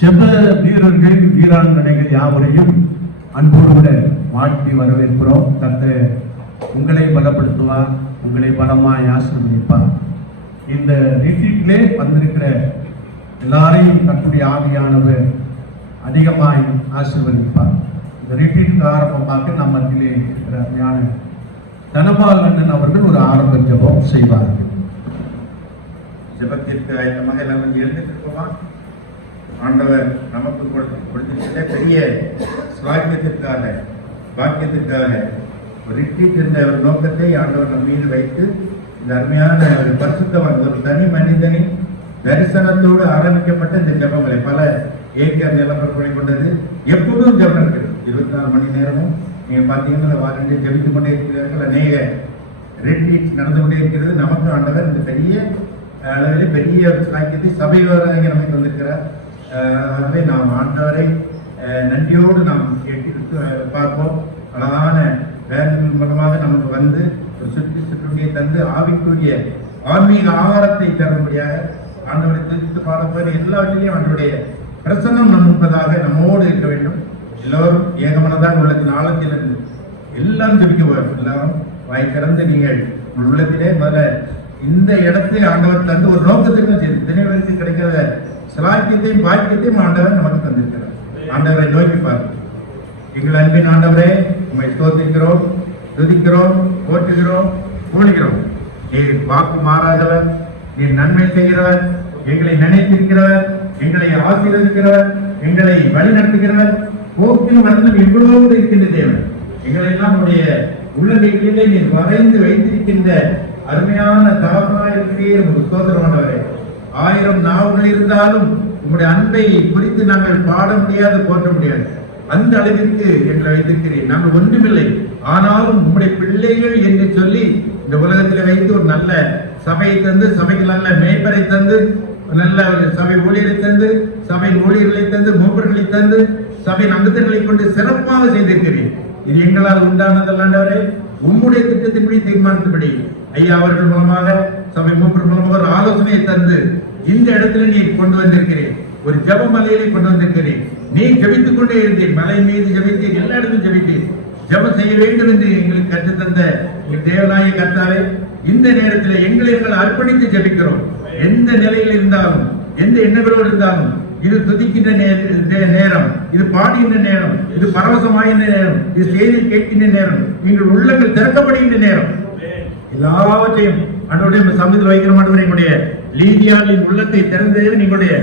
ஜெப வீரர்கள் வீராங்கனைகள் யாவரையும் அன்போடு கூட வாழ்த்தி வரவேற்கிறோம். கர்த்தர் உங்களை பலப்படுத்துவார், உங்களை பலமாய் ஆசீர்வதிப்பார். இந்த ரிட்ரீட்டிலே வந்திருக்கிற எல்லாரையும் கர்த்தருடைய ஆவியானவர் அதிகமாய் ஆசீர்வதிப்பார். இந்த ரிட்ரீட்டுக்கு ஆரம்பமாக நம்ம மத்தியிலே இருக்கிற அருமையான தனபால் அண்ணன் அவர்கள் ஒரு ஆரம்ப ஜெபம் செய்வார்கள். ஜெபத்திற்கு ஆயத்தமாக எல்லாரும் எழுந்துட்டு இருக்கோமா? ஆண்டவர் நமக்கு கொடுத்திருக்கிற பெரிய பாக்கியத்திற்காக ஒரு ரிட்ரீட் என்ற ஒரு நோக்கத்தை ஆண்டவர் நம் மீது வைத்து இந்த அருமையான ஒரு பரிசுத்தவான் ஒரு தனி மனிதனின் தரிசனத்தோடு ஆரம்பிக்கப்பட்ட இந்த ஜெபங்களை பல ஏக்கர் நிலப்பரப்புகளை கொண்டது. எப்போதும் ஜெபம் இருக்கிறது, 24 மணி நேரமும் நீங்க பார்த்தீங்கன்னா வாரண்டி ஜெபித்துக் கொண்டே இருக்கிறார்கள். அநேக ரிட்ரீட் நடந்து கொண்டே இருக்கிறது. நமக்கு ஆண்டவர் இந்த பெரிய அளவில் பெரிய சாக்கியத்தை சபையோராக நமக்கு வந்திருக்கிறார். ஆகவே நாம் ஆண்டவரை நன்றியோடு நாம் கேட்டு பார்ப்போம். அழகான வேலைகள் மூலமாக நமக்கு வந்து ஒரு சுற்றுடைய தந்து ஆவிக்குரிய ஆன்மீக ஆகாரத்தை தரும்படியாக ஆண்டவரை குறித்து பாடப்போது எல்லாவற்றிலையும் அவனுடைய பிரசன்னம் நம்பதாக நம்மோடு இருக்க வேண்டும். எல்லோரும் ஏகமனதாக உள்ளத்தின் ஆழத்தில் இருந்து எல்லாம் ஜெபிக்க போகிறோம். எல்லாரும் வாய் திறந்து நீங்கள் உள்ளத்திலே முதல்ல இந்த இடத்தை ஆண்டவர் தந்து ஒரு நோக்கத்திற்கும் தினவருக்கு கிடைக்கிற சிலாக்கியத்தையும் பாக்கியத்தையும் ஆண்டவர் நமக்கு தந்திருக்கிறார். ஆண்டவரை நோக்கி பார்க்கிறோம். எங்கள் அன்பின் ஆண்டவரே, உண்மை ஸ்தோத்திரிக்கிறோம், துதிக்கிறோம், போற்றுகிறோம், கூறுகிறோம். நீர் வாக்கு மாறாதவர், நீர் நன்மை செய்கிறவர், எங்களை நினைத்திருக்கிறவர், எங்களை ஆசீர்வதிக்கிறவர், எங்களை வழிநடத்துகிறவர், போக்கிலும் மறந்தும் எங்களோடு இருக்கின்ற தேவன். எங்களை எல்லாம் உடைய உள்ளங்களிலே நீர் வரைந்து வைத்திருக்கின்ற அருமையான தகவலாயிருக்கே ஒரு சோதரமானவரே, 1000 நாவுகள் இருந்தாலும் உங்களுடைய அன்பை குறித்து நாங்கள் பாட முடியாது, போற்ற முடியாது. அந்த அளவிற்கு எங்களை வைத்திருக்கிறேன். நாங்கள் ஒன்றுமில்லை, ஆனாலும் உங்களுடைய பிள்ளைகள் என்று சொல்லி இந்த உலகத்தில் வைத்து ஒரு நல்ல சபையை தந்து, சபைக்கு நல்ல மேய்ப்பரை தந்து, நல்ல சபை ஊழியரை தந்து, சபை ஊழியர்களை தந்து, மூப்பர்களை தந்து, சபை அங்கத்தினர்களை கொண்டு சிறப்பாக செய்திருக்கிறேன். இது எங்களால் உண்டானதல்லாண்டவரே, உம்முடைய திட்டத்தின்படி தீர்மானத்தின்படி ஐயா அவர்கள் மூலமாக சபை மூப்பர் மூலமாக ஒரு ஆலோசனையை தந்து இந்த இடத்துல நீ கொண்டு வந்திருக்கிறேன். ஒரு ஜப மலையிலே கொண்டு வந்திருக்கிறேன். நீ ஜபித்துக் கொண்டே இருந்தேன், மலை மீது ஜபித்தேன், எல்லா இடத்தும் ஜபித்தேன். ஜபம் செய்ய வேண்டும் என்று எங்களுக்கு கற்றுத்தந்த தேவனாய கர்த்தாவே, இந்த நேரத்தில் எங்களை அர்ப்பணித்து ஜபிக்கிறோம். எந்த நிலையில் இருந்தாலும், எந்த எண்ணங்களோடு இருந்தாலும், இது துதிக்கின்ற நேரம், இது பாடுகின்ற நேரம், இது பரவசமாகின்ற நேரம், இது செய்தி கேட்கின்ற நேரம், நீங்கள் உள்ளங்கள் திறக்கப்படுகின்ற நேரம், எல்லாவற்றையும் அன்றைய சமயத்தில் வைக்கிற மாட்டவரை எங்களுடைய லீதியாவின் உள்ளத்தை திறந்து நீங்களுடைய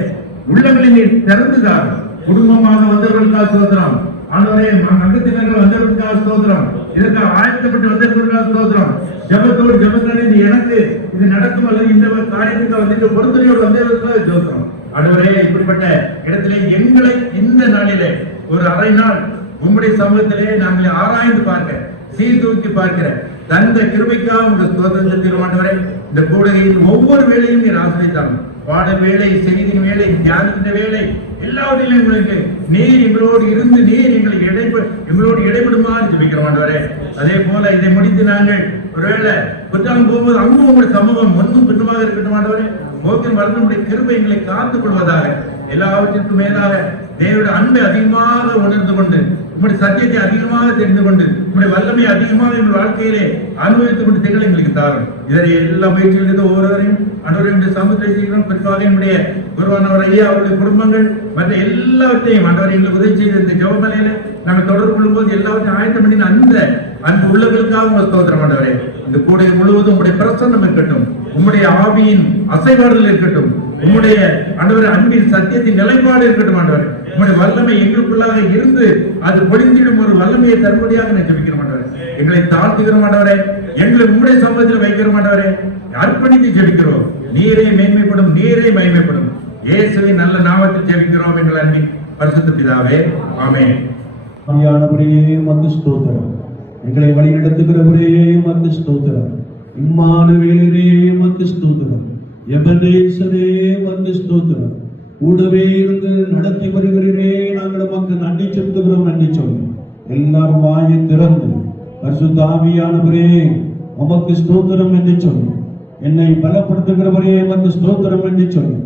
உள்ளங்களை நீர் திறந்துதான். குடும்பமாக வந்தவர்களுக்காக ஸ்தோத்திரம் ஆண்டவரே, அங்கத்தினர்கள் வந்தவர்களுக்காக ஸ்தோத்திரம், இதற்காக ஆயத்தப்பட்டு வந்தவர்களுக்காக ஸ்தோத்திரம். ஜபத்தோடு ஜபத்தோடு இது எனக்கு இது நடக்கும் அல்லது இந்த காரியத்துக்கு வந்துட்டு பொறுத்துறையோடு வந்தவர்களுக்காக ஸ்தோத்திரம். ஆண்டவரே, இப்படிப்பட்ட இடத்திலே எங்களை இந்த நாளிலே ஒரு அரை நாள் உங்களுடைய சமூகத்திலே நாங்கள் ஆராய்ந்து பார்க்க, சீர்தூக்கி பார்க்கிற தந்த கிருபைக்காக உங்கள் ஸ்தோத்திரத்தை தீர்மானவரை இந்த கூடுகையில் ஒவ்வொரு வேளையும் நீர் ஆசிரியத்தாங்க. பாட வேலை, செய்தியின் வேலை, தியானத்தின் வேலை, எல்லாவற்றிலும் எங்களுக்கு நீர் எங்களோடு இருந்து நீர் எங்களோடு இடைபடுமாறு ஜெபிக்கிறோம். அதே போல இதை முடித்து நாங்கள் ஒருவேளை குற்றாலம் போகும்போது அங்கும் உங்களுடைய சமூகம் முன்னும் பின்னுமாக இருக்கட்டும். மோக்கில் வளர்ந்து கிருபை எங்களை காத்துக் கொள்வதாக. எல்லாவற்றிற்கும் மேலாக தேவனுடைய அன்பை அதிகமாக உணர்ந்து கொண்டு, உங்களுடைய சத்தியத்தை அதிகமாக தெரிந்து கொண்டு, உங்களுடைய வல்லமை அதிகமாக எங்கள் வாழ்க்கையிலே அனுபவித்துக் கொண்டு திகழ எங்களுக்கு தாரும். இதை எல்லா முயற்சிகளிலிருந்து ஒவ்வொருவரையும் அன்றவருடைய சமூகத்தை செய்கிறோம். குறிப்பாக என்னுடைய குருவானவர் ஐயா, அவருடைய குடும்பங்கள் மற்ற எல்லாவற்றையும் அன்றவரை எங்களுக்கு உதவி செய்த இந்த ஜெபமலையில நாங்கள் தொடர்பு கொள்ளும் போது எல்லாவற்றையும் ஆயத்தம் பண்ணி அந்த உள்ளங்களுக்காக உங்கள் ஸ்தோத்திரம் ஆண்டவரே. இந்த கூடை முழுவதும் உங்களுடைய பிரசன்னம் இருக்கட்டும், உங்களுடைய ஆவியின் அசைவாடுதல் இருக்கட்டும், உங்களுடைய ஆண்டவரே அன்பின் சத்தியத்தின் நிலைப்பாடு இருக்கட்டும். ஆண்டவரே, உங்களுடைய வல்லமை எங்களுக்குள்ளாக இருந்து அது பொழிந்திடும் ஒரு வல்லமையை தரும்படியாக நான் ஜெபிக்கிற மாட்டவரே. எங்களை தாழ்த்துகிற மாட்டவரே, எங்களை உங்களுடைய சமூகத்தில் வைக்கிற மாட்டவரே, அர்ப்பணித்து ஜெபிக்கிறோம். நீரே மேன்மைப்படும், நீரே மகிமைப்படும். இயேசுவின் நல்ல நாமத்தில் ஜெபிக்கிறோம் எங்கள் அன்பின் பரிசுத்த பிதாவே, ஆமென். வந்து ஸ்தோத்திரம், எங்களை வழி நடத்துகிறவரே வந்து ஸ்தோத்திரம், இம்மானுவேலரே வந்து ஸ்தோத்திரம், எபனேசரே வந்து ஸ்தோத்திரம், கூடவே இருந்து நடத்தி வருகிறீரே, நாங்கள் நமக்கு நன்றி செலுத்துகிறோம், நன்றி சொல்லுவோம். எல்லாரும் வாயை திறந்து பரிசுத்த ஆவியானவரே உமக்கு ஸ்தோத்திரம் என்று சொல்லுவோம். என்னை பலப்படுத்துகிறவரே உமக்கு ஸ்தோத்திரம் என்று சொல்லுவோம்.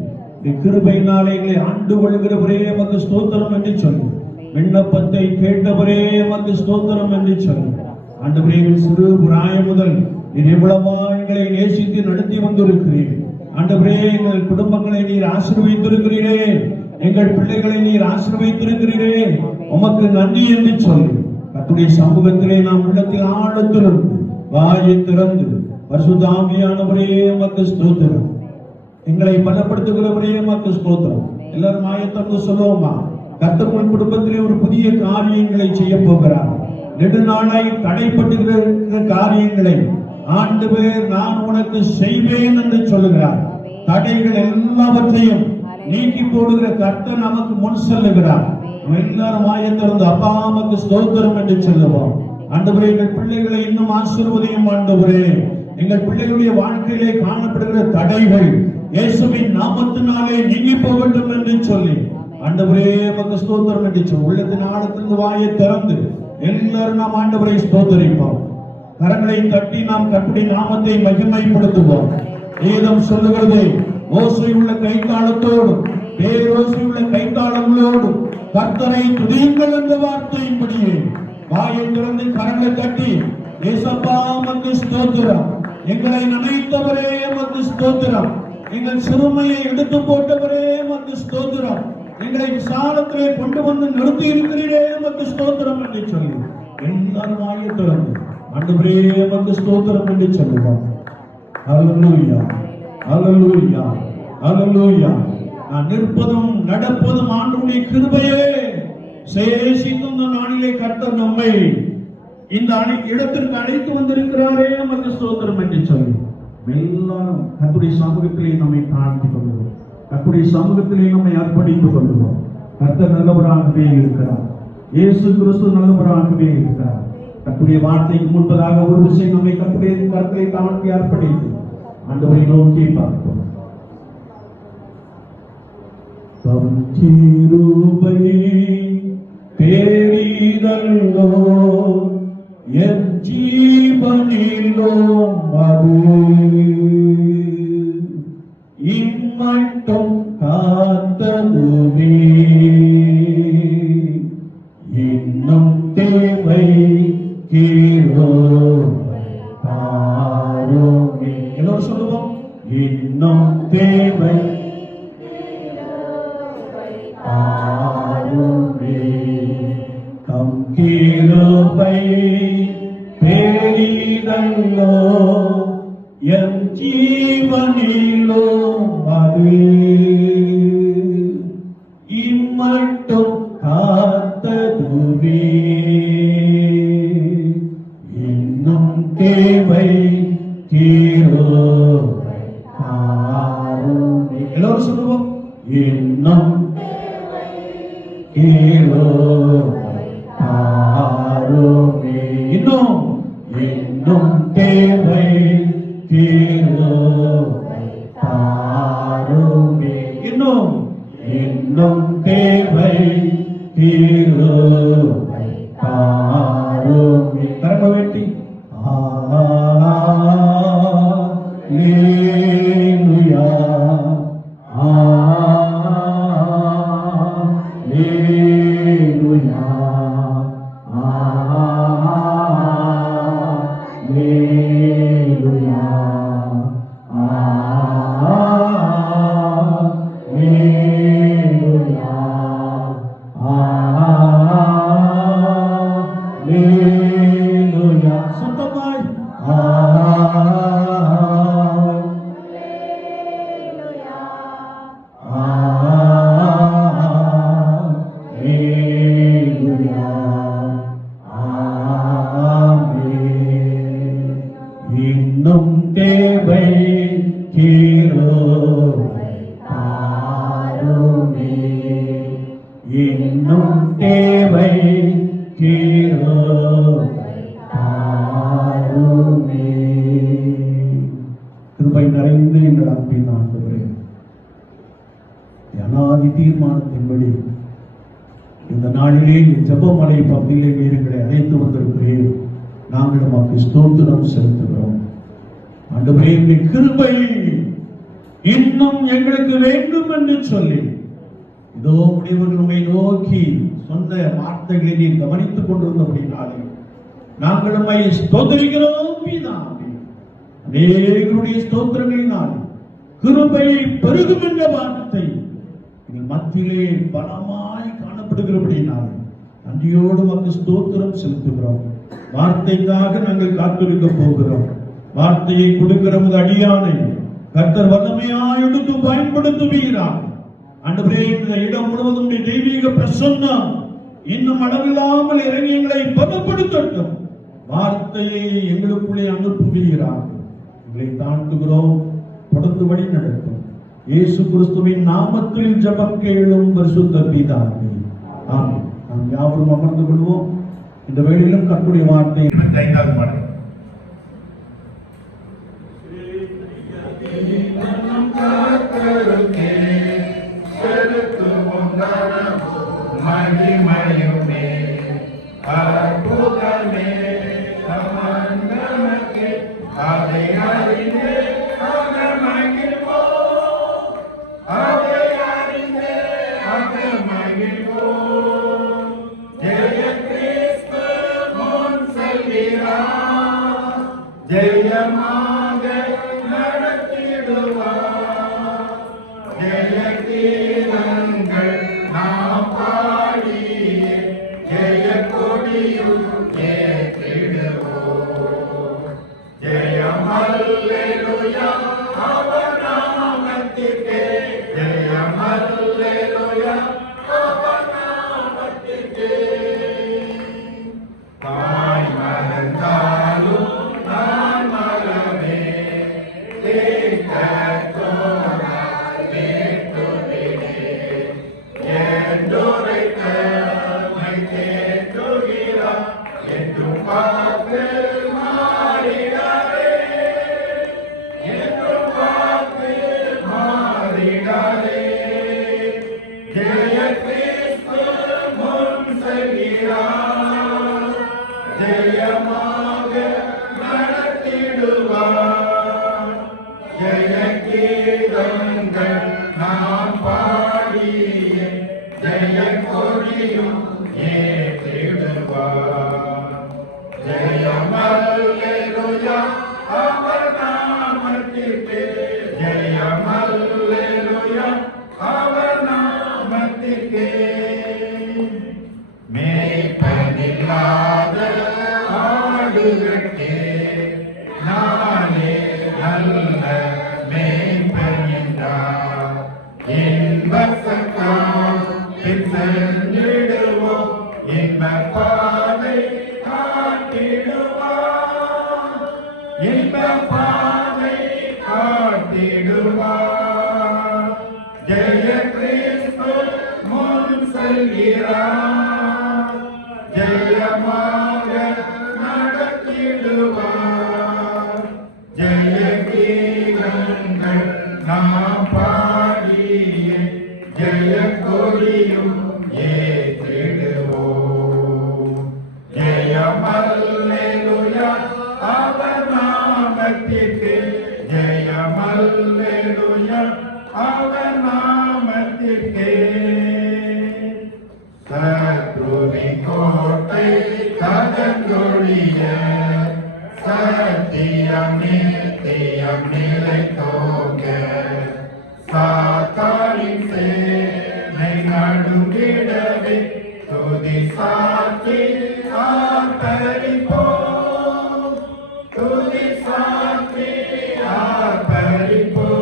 கிருபையினாலே எங்களை ஆண்டு கொள்கிறவரே உமக்கு ஸ்தோத்திரம் என்று சொல்லி, விண்ணப்பத்தை கேட்டவரே உமக்கு ஸ்தோத்திரம் என்று சொல்லி, ஆண்டவரே சிறு பிராயம் முதல் நீர் எவ்வளவா எங்களை நேசித்து நடத்தி வந்திருக்கிறீர். ஆண்டவரே எங்கள் குடும்பங்களை நீர் ஆசீர்வதித்திருக்கிறீரே, எங்கள் பிள்ளைகளை நீர் ஆசீர்வதித்திருக்கிறீரே, உமக்கு நன்றி என்று சொல்லி கர்த்தருடைய சமூகத்திலே நாம் உள்ளத்தில் ஆழத்திலிருந்து வாயை திறந்து பரிசுத்த ஆவியானவரே உமக்கு ஸ்தோத்திரம், எங்களை பலப்படுத்துகிறவரே உமக்கு ஸ்தோத்திரம். எல்லாரும் ஆயத்தம் சொல்லுவோமா? கர்த்தர் உங்கள் குடும்பத்திலே ஒரு புதிய காரியங்களை செய்ய போகிறார். நெடுநாளாய் தடைப்பட்டுகிற காரியங்களை ஆண்டவர் நான் உனக்கு செய்வேன் என்று சொல்லுகிறார். தடைகள் எல்லாவற்றையும் நீக்கி போடுகிற கர்த்தர் நமக்கு முன் செல்லுகிறார். எல்லாரும் ஆயத்திலிருந்து அப்பா உமக்கு ஸ்தோத்திரம் என்று சொல்லுவோம். ஆண்டவரே எங்கள் பிள்ளைகளை இன்னும் ஆசீர்வதியும். ஆண்டவரே எங்கள் பிள்ளைகளுடைய வாழ்க்கையிலே காணப்படுகிற தடைகள் இயேசுவின் நாமத்தினாலே நீங்கி போகட்டும் என்று சொல்லி ஆண்டவரே உமக்கு ஸ்தோத்திரம் என்று சொல்லி உள்ளத்தின் ஆழத்திலிருந்து வாயை திறந்து எல்லாரும் நாம் ஆண்டவரை ஸ்தோத்தரிப்போம். கரங்களை தட்டி நாம் கர்த்தருடைய நாமத்தை மகிமைப்படுத்துவோம். வேதம் சொல்லுகிறது, ஓசை உள்ள கைத்தாளத்தோடு பேரோசை உள்ள கைத்தாளங்களோடு கர்த்தரை துதியுங்கள் என்ற வார்த்தையின்படியே வாயை திறந்து கரங்களை தட்டி ஏசப்பா உமக்கு ஸ்தோத்திரம், எங்களை நினைத்தவரே உமக்கு ஸ்தோத்திரம், எங்கள் சிறுமையை எடுத்து போட்டவரே உமக்கு ஸ்தோத்திரம், எங்களை விசாலத்திலே கொண்டு வந்து நிறுத்தி இருக்கிறீரே உமக்கு ஸ்தோத்திரம் என்று சொல்லி எல்லாரும் வாயை திறந்து ஆண்டவரே உமக்கு ஸ்தோத்திரம் என்று சொல்லுவோம். ஹல்லேலூயா, ஹல்லேலூயா, ஹல்லேலூயா. நான் நிற்பதும் நடப்பதும் ஆண்டவருடைய கிருபையே. சேஷிக்கும் நாளிலே கர்த்தர் நம்மை இந்த இடத்திற்கு அழைத்து வந்திருக்கிறாரே உமக்கு ஸ்தோத்திரம் என்று சொல்லி எல்லாரும் கர்த்தருடைய சமூகத்திலே நம்மை தாழ்த்திக் கொள்வோம். கர்த்தருடைய சமூகத்திலே நம்மை அர்ப்பணித்துக் கொள்வோம். கர்த்தர் நல்லவராகவே இருக்கிறார். இயேசு கிறிஸ்து நல்லவராகவே இருக்கிறார். கர்த்தருடைய வார்த்தைக்கு முன்பதாக ஒரு விஷயம் நம்மை கர்த்தருடைய கரத்திலே தாழ்த்தி அர்ப்பணித்து ஆண்டவரை நோக்கி பார்ப்போம். தம் கிருபை பெரிதல்லோ என் ஜீவனிலோ அது இம்மட்டும் காத்ததுவே இன்னும் தேவை கிருபை தாருமே. எல்லாரும் சொல்லுவோம், இன்னும் தேவை தாருமே. தம் கிருபை பெரிதல்லோ என் ஜீவனிலோ அது இம்மட்டும் காத்ததுவே இன்னும் தேவை கிருபை தாருமே. எல்லாரும் சொல்லுவோம், இன்னும் கிருபை தாருமே. இன்னும் தேவை கிருபை தாருமே. இன்னும் தேவை கிருபை தாருமே. கரங்களை வெட்டி ஹல்லேலூயா, ஹல்லேலூயா, ஹல்லேலூயா, ஹல்லேலூயா, ஹல்லேலூயா. சுத்தமாய் இன்னும் தேவை கிருபை தாருமே. இன்னும் தேவை கிருபை தாருமே. கிருபை நிறைந்த எங்கள் அன்பின் ஆண்டவரே, அநாதி தீர்மானத்தின்படி இந்த நாளிலே ஜெபமலை பகுதியிலே எங்களை அழைத்து வந்திருக்கிறேன். நாங்கள் நமக்கு ஸ்தோத்திரம் செலுத்துகிறோம். ஆண்டவரே, கிருபை இன்னும் எங்களுக்கு வேண்டும் என்று சொல்லி இதோ உடையவர்களுமை நோக்கி சொந்த வார்த்தைகளை நீர் கவனித்துக் கொண்டிருந்தபடினாலே நாங்கள் உம்மை ஸ்தோத்திரிக்கிறோம் பிதாவே. அநேகருடைய ஸ்தோத்திரங்களினால் கிருபையை பெருகும் என்ற வார்த்தை எங்கள் மத்தியிலே பலமாய் காணப்படுகிறபடினால் நன்றியோடு வந்து ஸ்தோத்திரம் செலுத்துகிறோம். வார்த்தைக்காக நாங்கள் காத்திருக்க போகிறோம். வார்த்தையை கொடுக்கிற அடியானை கர்த்தர் வல்லமையாய் எடுத்து பயன்படுத்துவீரார். ஆண்டவரே, இந்த இடம் முழுவதும் தெய்வீக பிரசன்னம் இன்னும் அளவில்லாமல் இறங்கி எங்களை பலப்படுத்தட்டும். வார்த்தையை எங்களுக்குள்ளே அனுப்புவீரார். எங்களை தாழ்த்துகிறோம். தொடர்ந்து வழி நடக்கும். இயேசு கிறிஸ்துவின் நாமத்தில் ஜெபம் கேளும் பரிசுத்த பிதாவே. ஆமென். நாம் யாவரும் அமர்ந்து கொள்வோம். இந்த வேளையிலும் கர்த்தருடைய வார்த்தை 25வது பாடல். மகிமையுமே அற்புதமே நமக்கு அதை அறிந்தே மகிழ்வோம், அதை அறிந்தே மகிழ்வோம். ஜெய கிறிஸ்து முன் செல்கிறார், ஜெயமாக நடத்திடுவார். ஜெய கீதங்கள் நாம் பாடியே ஜெய கொடியும் ஏற்றிடுவோம். ஜெயம் அல்லேலூயா அவர் நாமத்திற்கே, ஜெயம் அல்லேலூயா அவர் நாமத்திற்கே. தாய் மறந்தாலும் நான் மறவே ஜெயமாக நடத்திடுவார். ஜெய கீதங்கள் நாம் பாடிய ஜெய கொடியும் ஏற்றிடுவார். ஜெயம் அல்லேலூயா அவர் நாமத்திற்கே, ஜெயம் அல்லேலூயா அவர் நாமத்திற்கே. மேய்ப்பனில்லாத ஆடுகட்டே நானே நல்ல மேய்ப்பன் என்றார். இன்ப சத்தம் பின் சென்றிடுவோம், இன்ப பாதை காட்டிடுவார், இன்ப பாதை காட்டிடுவார். ஜெய கிறிஸ்து முன் செல்கிறார், ஜெயமாக நடத்திடுவார். ஜெய கீதங்கள் நாம் பாடிய ஜெய கொடியும் ஏற்றிடுவோம். ஜெயம் அல்லேலூயா அவர் நாமத்திற்கு, ஜெயம் அல்லேலூயா அவர் நாமத்திற்கே. சத்ருவின் கோட்டை கதங்கொழிய சத்தியம் நித்தியம் நிலைத்தோங்க. சாத்தானின் சேனை நடுங்கிடவே துதி சாத்தி ஆர்ப்பரிப்போம், துதி சாத்தி ஆர்ப்பரிப்போம்.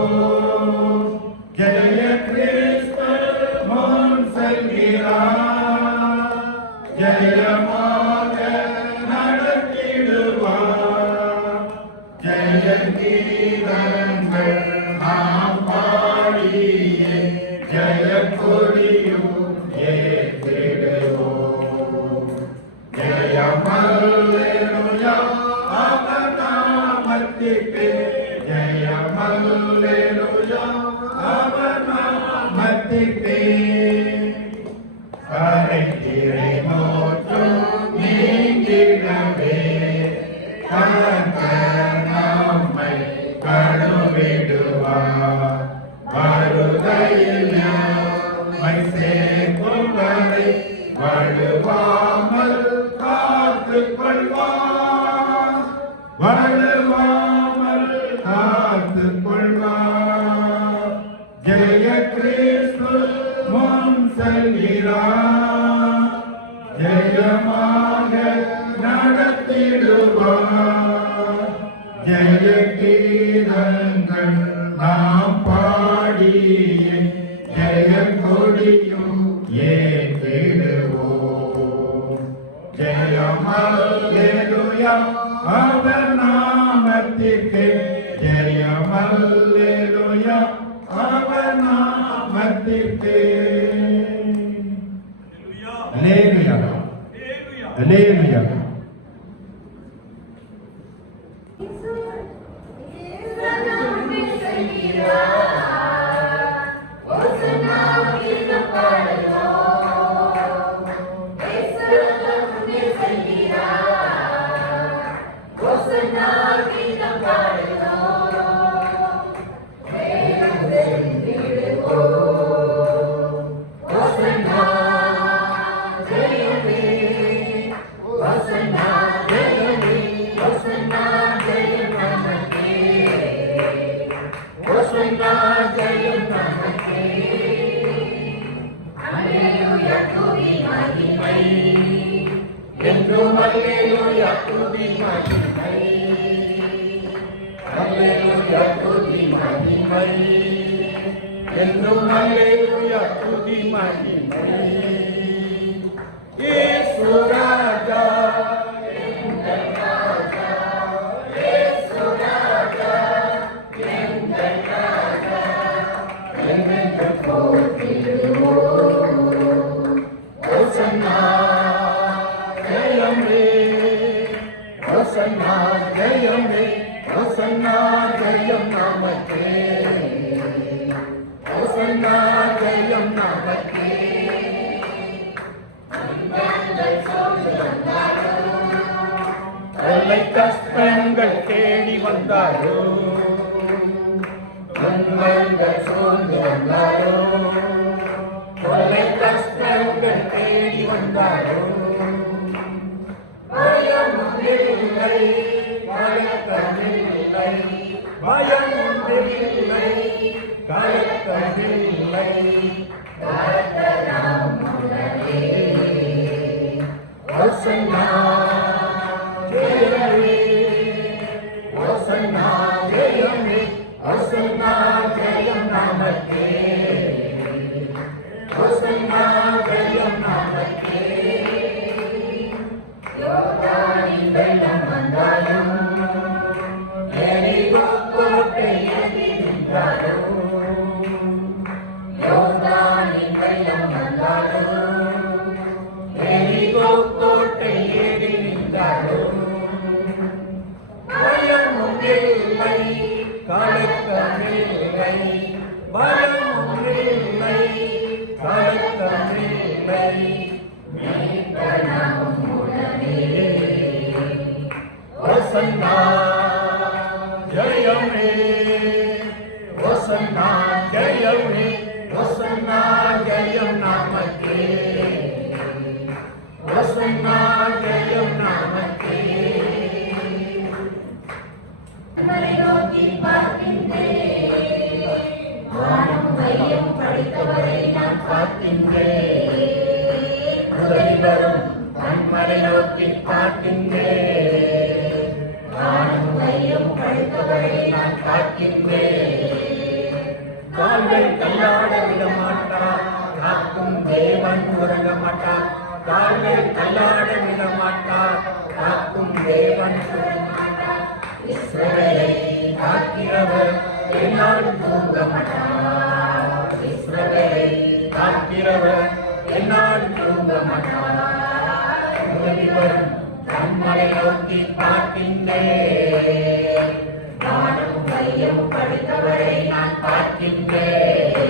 ஜெய கிறிஸ்து முன் செல்கிறார், ஜெயமாக நடத்திடுவார். ஜெய கீதங்கள் நாம் பாடிய ஜெய கொடியும் ஏற்றிடுவோம். ஜெயம் அல்லேலூயா அவர் நாமத்திற்கே, ஜெயம் அல்லேலூயா அவர் நாமத்திற்கே. கரைத்திரை நோற்றும் நீங்கிடவே கர்த்தர் நம்மை கழுவிடுவார். வரை வழுவாமல் காத்துக் கொள்வார், வழுவாமல் காத்துக் கொள்வார். ஜெய கிறிஸ்து முன் செல்கிறார், ஜெயமாக நடத்திடுவார். ஜெய கீதங்கள் நாம் பாடியே ஜெய கொடியும் ஏற்றிடுவோம். ஜெயம் அல்லேலூயா அவர் நாமத்திற்கு, ஜெயம் அல்லேலூயா அவர் நாமத்திற்கு. அல்லேலூயா அல்லேலூயா. என்றும் அல்லேலூயா துதி மகிமை. இயேசு ராஜா, எங்கள் ராஜா, இயேசு ராஜா, எங்கள் ராஜா, என்றென்று போற்றிடுவோம். ஹோசன்னா ஜெயமே, ஹோசன்னா ஜெயமே, ஹோசன்னா ஜெயம் நமக்கே, ஹோசன்னா ஜெயம் நமக்கே. தொல்லை கஷ்டங்கள் தேடி வந்தாரோ, துன்பங்கள் சூழ்ந்து வந்தாரோ, தொல்லை கஷ்டங்கள் தேடி வந்தாரோ, பயமும் இல்லை கலக்கமில்லை, பயமும் இல்லை கலக்கமில்லை, கலக்கலாம் உடனே. ஹோசன்னா ஜெயமே, ஹோசன்னா ஜெயமே, ஹோசன்னா ஜெயம் நமக்கே, ஹோசன்னா ஜெயம் நமக்கே. யோர்தானின் வெள்ளம் வந்தாலும், எரிகோ கோட்டை எதி நின்றாலும், யோர்தானின் வெள்ளம் வந்தாலும், எரிகோ கோட்டை ஏறி நின்றாலும், பயமும் இல்லை கலக்கமில்லை, பயமும் இல்லை கலக்கமில்லை, மீட்பனாம் உடனே. ஹோசன்னா ஜெயமே, ஹோசன்னா ஜெயமே, ஹோசன்னா ஜெயம் நமக்கே, ஹோசன்னா ஜெயம் நமக்கே. நம்மை நோக்கி பார்க்கின்றேன், வானம் வையம் படைத்தவரை நான் பார்க்கின்றேன். உதவி வரும் கண்மலை நோக்கி பார்க்கின்றேன், வானம் வையம் படைத்தவரை நான் பார்க்கின்றேன். கால்கள் தள்ளாட விட மாட்டார், காக்கும் தேவன் உறங்க மாட்டார், கால்கள் தள்ளாட விட மாட்டார், காக்கும் தேவன் உறங்க மாட்டார். இஸ்ரவேலை காக்கிறவர் என்னாலும் தூங்க மாட்டார், இஸ்ரவேலை காக்கிறவர் என்னாலும் தூங்க மாட்டார். உதவி வரும் கண்மலை நோக்கி பார்க்கின்றேன், வானம் வையம் படைத்தவரை நான் பார்க்கின்றேன்.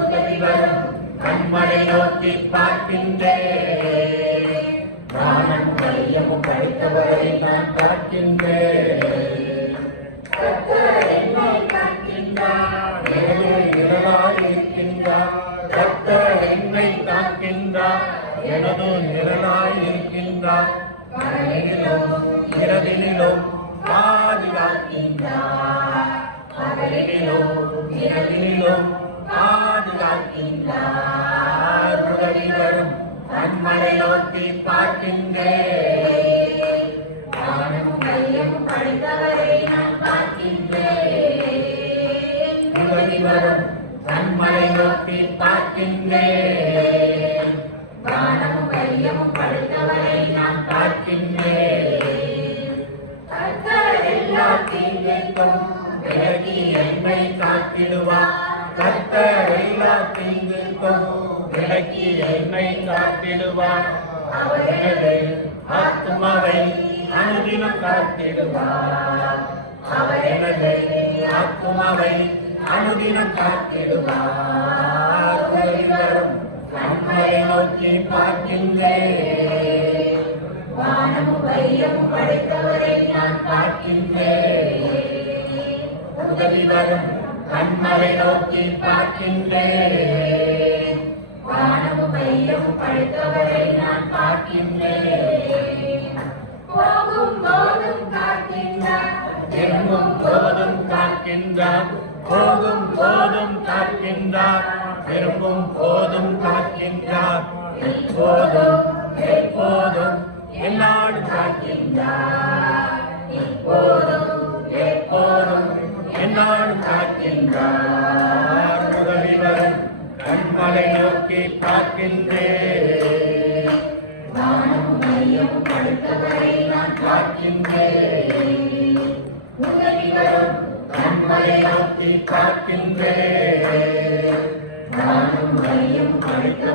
உதவி வரும் கண்மலை நோக்கி பார்க்கின்றேன், வானம் வையமும் படைத்தவரை நான் பார்க்கின்றேன். கர்த்தர் என்னை காக்கின்றார், எனது நிழலாய் இருக்கின்றார், கர்த்தர் என்னை எனது நிழலாய் இருக்கின்றார். பகலிலும் இரவிலும் பாதுகாக்கின்றார். பகலிலும் இரவிலும் பாதுகாக்கின்றார். உதவி வரும் கண்மலை நோக்கி பார்க்கின்றேன். வானமும் மையமும் படைத்தவரை நான் பார்க்கின்றேன். உதவி வரும் கண்மலை நோக்கி பார்க்கின்றேன். வானமும் மையமும் படைத்தவரை நான் பார்க்கின்றேன். கர்த்தர் எல்லா தீங்கிற்கும் விலகி என்னை காத்திடுவார். கர்த்தர் எல்லா தீங்கிற்கும் விலக்கி என்னை காத்திடுவார். அவர் எனது ஆத்துமாவை அனுதினம் காத்திடுவார். அவர் எனது ஆத்துமாவை அனுதினம் காத்திடுவார். உதவி வரும் கண்மலை நோக்கி பார்க்கின்றேன். வானமும் மையமும் படைத்தவரை நான் பார்க்கின்றேன். உதவி வரும் கண்மலை நோக்கி பார்க்கின்றேன். வானமும் மையமும் படைத்தவரை நான் பார்க்கின்றேன். போகும் போதும் காக்கின்றார். திரும்பும் போதும் காக்கின்றார். போகும் போதும் காக்கின்றார். திரும்பும் போதும் காக்கின்றார். இப்போதும் எப்போதும் என்னாடு காக்கின்றார். இப்போதும் எப்போதும் என்னாடு காக்கின்றார். உதவி வரும் கண்மலை நோக்கி பார்க்கின்றேன். வானமும் மையமும் படைத்தவரை நான் பார்க்கின்றேன். உதவி வரும் கண்மலை நோக்கி பார்க்கின்றேன். வானமும் மையமும் படைத்தவரை